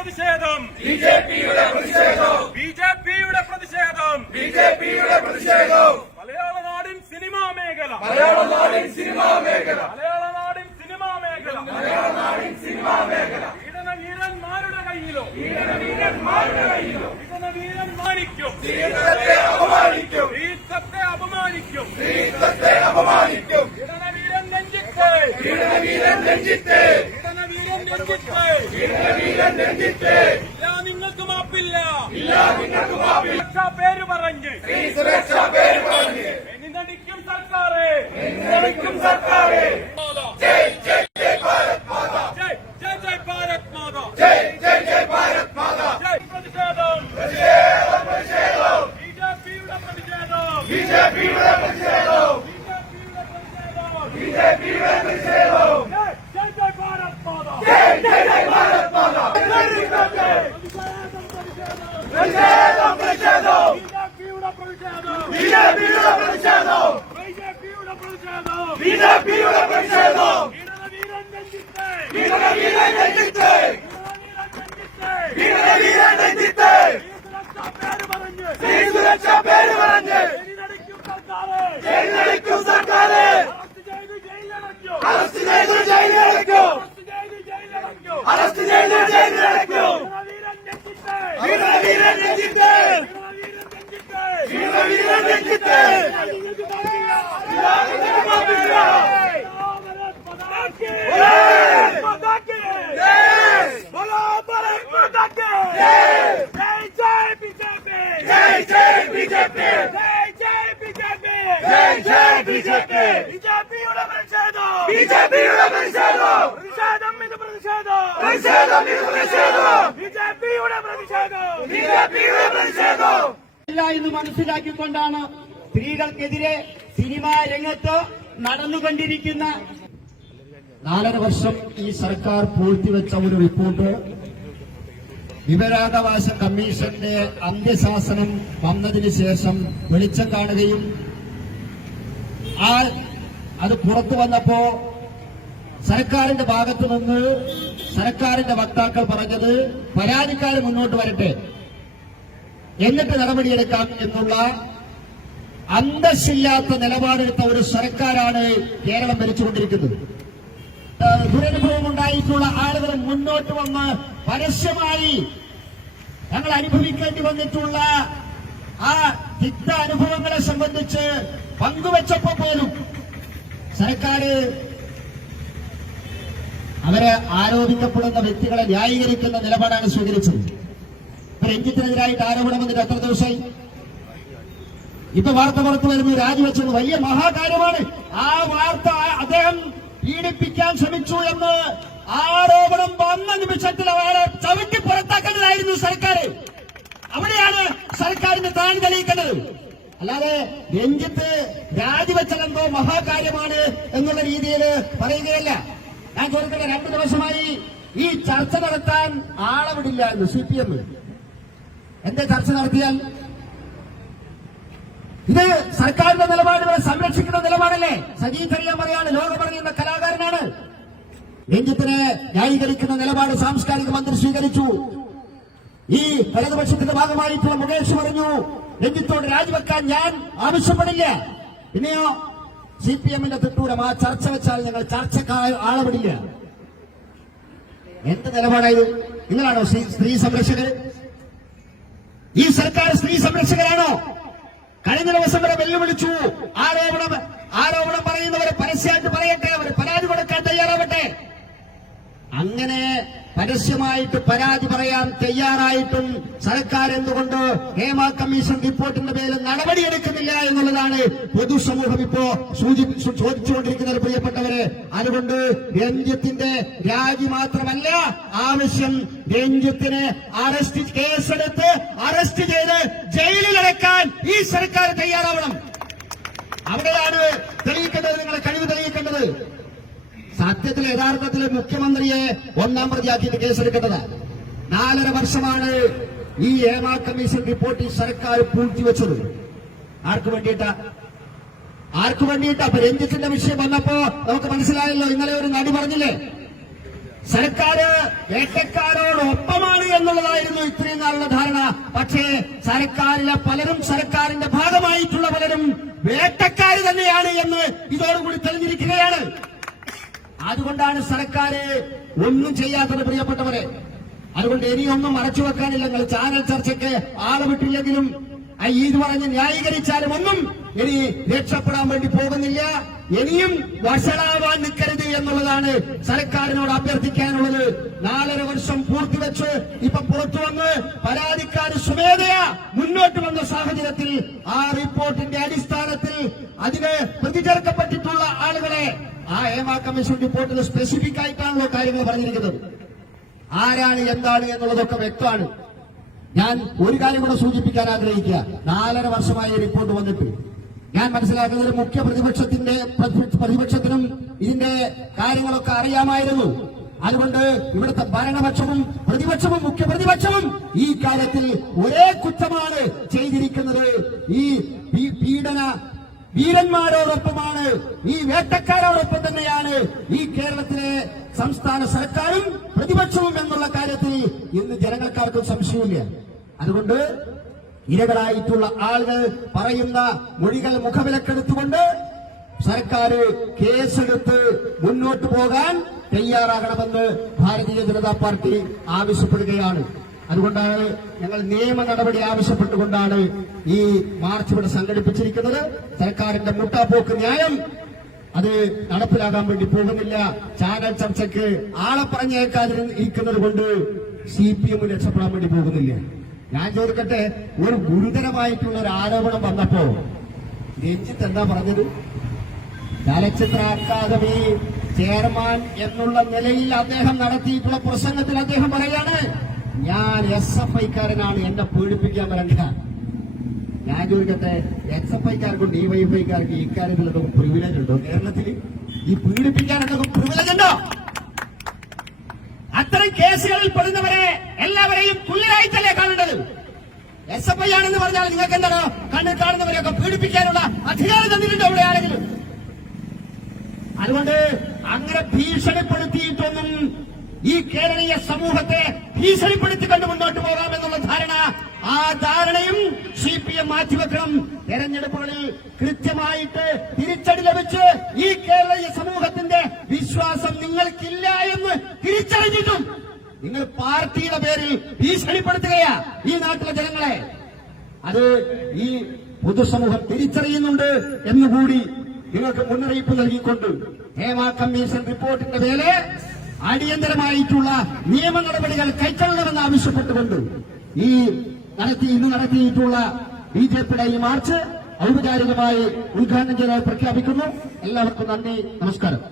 പ്രതിഷേധം മലയാള നാടിൻ സിനിമാ മേഖല വീരന്മാരുടെ കയ്യിലോ വീരൻ മാനിക്കും സ്ത്രീത്വത്തെ അപമാനിക്കും വീരൻ രഞ്ജിത്ത് നിങ്ങൾക്ക് മാപ്പില്ല പേര് പറഞ്ഞ് നടിക്കും സർക്കാരെ ജയ് ജയ് ജയ് ഭാരത് മാതാ ജയ് ഭാരത് മാതാ പ്രതിഷേധം ബിജെപിയുടെ പ്രതിഷേധം എന്ന് മനസ്സിലാക്കിക്കൊണ്ടാണ് സ്ത്രീകൾക്കെതിരെ സിനിമാ രംഗത്ത് നടന്നുകൊണ്ടിരിക്കുന്ന 4.5 വർഷം ഈ സർക്കാർ പൂഴ്ത്തിവെച്ച ഒരു റിപ്പോർട്ട് വിവരാവകാശ കമ്മീഷന്റെ അന്ത്യശാസനം വന്നതിന് ശേഷം വെളിച്ചം കാണുകയും അത് പുറത്തു വന്നപ്പോ സർക്കാരിന്റെ ഭാഗത്തുനിന്ന് സർക്കാരിന്റെ വക്താക്കൾ പറഞ്ഞത് പരാതിക്കാർ മുന്നോട്ട് വരട്ടെ എന്നിട്ട് നടപടിയെടുക്കാം എന്നുള്ള അന്തസ്സില്ലാത്ത നിലപാടെടുത്ത ഒരു സർക്കാരാണ് കേരളം ഭരിച്ചുകൊണ്ടിരിക്കുന്നത്. ദുരനുഭവം ഉണ്ടായിട്ടുള്ള ആളുകൾ മുന്നോട്ട് വന്ന് പരസ്യമായി ഞങ്ങൾ അനുഭവിക്കേണ്ടി വന്നിട്ടുള്ള ആ തിക്ത അനുഭവങ്ങളെ സംബന്ധിച്ച് പങ്കുവച്ചപ്പോ പോലും സർക്കാർ അവരെ ആരോപിക്കപ്പെടുന്ന വ്യക്തികളെ ന്യായീകരിക്കുന്ന നിലപാടാണ് സ്വീകരിച്ചത്. രഞ്ജിത്തിനെതിരായിട്ട് ആരോപണം വന്നിട്ട് എത്ര ദിവസമായി? ഇപ്പൊ വാർത്ത പുറത്തു വരുന്നു, രാജിവെച്ചത് വലിയ മഹാകാര്യമാണ്. ആ വാർത്ത അദ്ദേഹം പീഡിപ്പിക്കാൻ ശ്രമിച്ചു എന്ന് ആരോപണം വന്ന നിമിഷത്തിൽ അവരെ ചവിട്ടി പുറത്താക്കേണ്ടതായിരുന്നു സർക്കാർ. അവിടെയാണ് സർക്കാരിന്റെ താൻ തെളിയിക്കേണ്ടത്. അല്ലാതെ രഞ്ജിത്ത് രാജിവെച്ചതെന്തോ മഹാകാര്യമാണ് എന്നുള്ള രീതിയിൽ പറയുകയല്ല. ഞാൻ ചോദിക്കട്ടെ, 2 ദിവസമായി ഈ ചർച്ച നടത്താൻ ആളെ വിടില്ലായിരുന്നു CPM. എന്താ ചർച്ച നടത്തിയാൽ? ഇത് സർക്കാരിന്റെ നിലപാടുകളെ സംരക്ഷിക്കുന്ന നിലപാടല്ലേ? സജീവറിയാൻ പറയാണ്, ലോകമറിയുന്ന കലാകാരനാണ്. രഞ്ജിത്തിനെ ന്യായീകരിക്കുന്ന നിലപാട് സാംസ്കാരിക മന്ത്രി സ്വീകരിച്ചു. ഈ ഇടതുപക്ഷത്തിന്റെ ഭാഗമായിട്ടുള്ള മുകേഷ് പറഞ്ഞു, രഞ്ജിത്തോട് രാജിവെക്കാൻ ഞാൻ ആവശ്യപ്പെടില്ല. പിന്നെയോ CPMന്റെ തിട്ടൂരം, ആ ചർച്ച വെച്ചാൽ ഞങ്ങൾ ചർച്ചക്കാർ ആളെ വിടില്ല. എന്ത് നിലപാടായത്? നിങ്ങളാണോ സ്ത്രീ സംരക്ഷകർ? ഈ സർക്കാർ സ്ത്രീ സംരക്ഷകരാണോ? കഴിഞ്ഞ ദിവസം വരെ വെല്ലുവിളിച്ചു. ആരോപണം പറയുന്നവരെ പരസ്യമായിട്ട് പറയട്ടെ, അവർ പരാതി കൊടുക്കാൻ തയ്യാറാവട്ടെ. അങ്ങനെ പരസ്യമായിട്ട് പരാതി പറയാൻ തയ്യാറായിട്ടും സർക്കാർ എന്തുകൊണ്ട് ഹേമ കമ്മീഷൻ റിപ്പോർട്ടിന്റെ പേരിൽ നടപടിയെടുക്കുന്നില്ല എന്നുള്ളതാണ് പൊതുസമൂഹം ഇപ്പോ ചോദിച്ചുകൊണ്ടിരിക്കുന്നത്, പ്രിയപ്പെട്ടവരെ. അതുകൊണ്ട് രഞ്ജിത്തിന്റെ രാജി മാത്രമല്ല ആവശ്യം, രഞ്ജിത്തിന് കേസെടുത്ത് അറസ്റ്റ് ചെയ്ത് ജയിലിലടക്കാൻ ഈ സർക്കാർ തയ്യാറാവണം. അവിടെയാണ് തെളിയിക്കേണ്ടത്, നിങ്ങളെ കഴിവ് തെളിയിക്കേണ്ടത്. സത്യത്തിൽ യഥാർത്ഥത്തിൽ മുഖ്യമന്ത്രിയെ 1-ാം പ്രതിയാക്കിയിട്ട് കേസെടുക്കേണ്ടത്. 4.5 വർഷമാണ് ഈ ഹേമ കമ്മീഷൻ റിപ്പോർട്ട് ഈ സർക്കാർ പൂഴ്ത്തിവെച്ചത്. ആർക്കു വേണ്ടിയിട്ടാ? അപ്പൊ രഞ്ജിത്തിന്റെ വിഷയം വന്നപ്പോ നമുക്ക് മനസ്സിലായല്ലോ. ഇന്നലെ ഒരു നടി പറഞ്ഞില്ലേ, സർക്കാർ വേട്ടക്കാരോടൊപ്പമാണ് പക്ഷേ സർക്കാരിലെ പലരും, സർക്കാരിന്റെ ഭാഗമായിട്ടുള്ള പലരും വേട്ടക്കാര് തന്നെയാണ് എന്ന് ഇതോടുകൂടി തെളിഞ്ഞിരിക്കുകയാണ്. അതുകൊണ്ടാണ് സർക്കാർ ഒന്നും ചെയ്യാത്തത് പ്രിയപ്പെട്ടവരെ. അതുകൊണ്ട് ഇനിയൊന്നും മറച്ചു വെക്കാനില്ല. നിങ്ങൾ ചാനൽ ചർച്ചയ്ക്ക് ആളെ വിട്ടില്ലെങ്കിലും ഇത് പറഞ്ഞ് ന്യായീകരിച്ചാലും ഒന്നും ഇനി രക്ഷപ്പെടാൻ വേണ്ടി പോകുന്നില്ല. ഇനിയും വഷളാവാൻ നിൽക്കരുത് എന്നുള്ളതാണ് സർക്കാരിനോട് അഭ്യർത്ഥിക്കാനുള്ളത്. 4.5 വർഷം പൂർത്തിവെച്ച് ഇപ്പൊ പുറത്തു വന്ന് പരാതിക്കാർ സ്വമേധയാ മുന്നോട്ട് വന്ന സാഹചര്യത്തിൽ ആ റിപ്പോർട്ടിന്റെ അടിസ്ഥാനത്തിൽ അതിന് പ്രതിചേർക്കപ്പെട്ടിട്ടുള്ള ആളുകളെ ആ ഹേമ കമ്മീഷൻ റിപ്പോർട്ടിൽ സ്പെസിഫിക് ആയിട്ടാണല്ലോ കാര്യങ്ങൾ പറഞ്ഞിരിക്കുന്നത്. ആരാണ് എന്താണ് എന്നുള്ളതൊക്കെ വ്യക്തമാണ്. ഞാൻ ഒരു കാര്യം കൂടെ സൂചിപ്പിക്കാൻ ആഗ്രഹിക്കുക. 4.5 വർഷമായി റിപ്പോർട്ട് വന്നിട്ട് ഞാൻ മനസ്സിലാക്കുന്നത് മുഖ്യ പ്രതിപക്ഷത്തിനും ഇതിന്റെ കാര്യങ്ങളൊക്കെ അറിയാമായിരുന്നു. അതുകൊണ്ട് ഇവിടുത്തെ ഭരണപക്ഷവും പ്രതിപക്ഷവും മുഖ്യ പ്രതിപക്ഷവും ഈ കാര്യത്തിൽ ഒരേ കുറ്റമാണ് ചെയ്തിരിക്കുന്നത്. ഈ പീഡന വീരന്മാരോടൊപ്പമാണ്, ഈ വേട്ടക്കാരോടൊപ്പം തന്നെയാണ് ഈ കേരളത്തിലെ സംസ്ഥാന സർക്കാരും പ്രതിപക്ഷവും എന്നുള്ള കാര്യത്തിൽ ഇന്ന് ജനങ്ങൾക്കാർക്കും സംശയമില്ല. അതുകൊണ്ട് ഇരകളായിട്ടുള്ള ആളുകൾ പറയുന്ന മൊഴികൾ മുഖവിലക്കെടുത്തുകൊണ്ട് സർക്കാർ കേസെടുത്ത് മുന്നോട്ട് പോകാൻ തയ്യാറാകണമെന്ന് ഭാരതീയ ജനതാ പാർട്ടി ആവശ്യപ്പെടുകയാണ്. അതുകൊണ്ടാണ് ഞങ്ങൾ നിയമ നടപടി ആവശ്യപ്പെട്ടുകൊണ്ടാണ് ഈ മാർച്ച് ഇവിടെ സംഘടിപ്പിച്ചിരിക്കുന്നത്. സർക്കാരിന്റെ മുട്ടാപ്പോക്ക് ന്യായം അത് നടപ്പിലാകാൻ വേണ്ടി പോകുന്നില്ല. ചാനൽ ചർച്ചയ്ക്ക് ആളെ പറഞ്ഞേക്കാതിരിക്കുന്നത് കൊണ്ട് CPM രക്ഷപ്പെടാൻ വേണ്ടി പോകുന്നില്ല. ഞാൻ ചോദിക്കട്ടെ, ഒരു ഗുരുതരമായിട്ടുള്ള ഒരു ആരോപണം വന്നപ്പോ രഞ്ജിത്ത് എന്താ പറഞ്ഞത്? ചലച്ചിത്ര അക്കാദമി ചെയർമാൻ എന്നുള്ള നിലയിൽ അദ്ദേഹം നടത്തിയിട്ടുള്ള പ്രസംഗത്തിൽ അദ്ദേഹം പറയാണ്, ഞാൻ SFIക്കാരനാണ്, എന്നെ പീഡിപ്പിക്കാൻ വരണ്ട. ഞാൻ ചോദിക്കട്ടെ, SFIക്കാർക്കും DYFIക്കാർക്കും ഇക്കാര്യത്തിൽ എന്തൊക്കെ പ്രിവിലേജ് ഉണ്ടോ കേരളത്തിൽ? ഈ പീഡിപ്പിക്കാൻ എന്തൊക്കെ പ്രിവിലേജ് ഉണ്ടോ? അത്തരം കേസുകളിൽ പെടുന്നവരെ എല്ലാവരെയും തുല്യരായിട്ടല്ലേ കാണേണ്ടത്? SFI ആണെന്ന് പറഞ്ഞാൽ നിങ്ങൾക്ക് എന്താണോ കണ്ണിൽ കാണുന്നവരെയൊക്കെ പീഡിപ്പിക്കാനുള്ള അധികാരം തന്നിട്ടുണ്ടോ ഇവിടെ ആരെങ്കിലും? അതുകൊണ്ട് അങ്ങനെ ഭീഷണിപ്പെടുത്തിയിട്ടൊന്നും ഈ കേരളീയ സമൂഹത്തെ ഭീഷണിപ്പെടുത്തിക്കൊണ്ട് മുന്നോട്ട് പോകാമെന്നുള്ള ധാരണ, ആ ധാരണയും CPM മാറ്റിവെക്കണം. തെരഞ്ഞെടുപ്പുകളിൽ കൃത്യമായിട്ട് തിരിച്ചടി ലഭിച്ച് ഈ കേരളീയ സമൂഹത്തിന്റെ വിശ്വാസം നിങ്ങൾക്കില്ല എന്ന് തിരിച്ചറിഞ്ഞിട്ടും നിങ്ങൾ പാർട്ടിയുടെ പേരിൽ ഭീഷണിപ്പെടുത്തുകയാ ഈ നാട്ടിലെ ജനങ്ങളെ. അത് ഈ പൊതുസമൂഹം തിരിച്ചറിയുന്നുണ്ട് എന്നുകൂടി നിങ്ങൾക്ക് മുന്നറിയിപ്പ് നൽകിക്കൊണ്ട് ഹേമ കമ്മീഷൻ റിപ്പോർട്ടിന്റെ മേലെ അടിയന്തരമായിട്ടുള്ള നിയമ നടപടികൾ കൈക്കൊള്ളണമെന്ന് ആവശ്യപ്പെട്ടുകൊണ്ട് ഇന്ന് നടത്തിയിട്ടുള്ള BJPയുടെ ഈ മാർച്ച് ഔപചാരികമായി ഉദ്ഘാടനം ചെയ്തതായി പ്രഖ്യാപിക്കുന്നു. എല്ലാവർക്കും നന്ദി, നമസ്കാരം.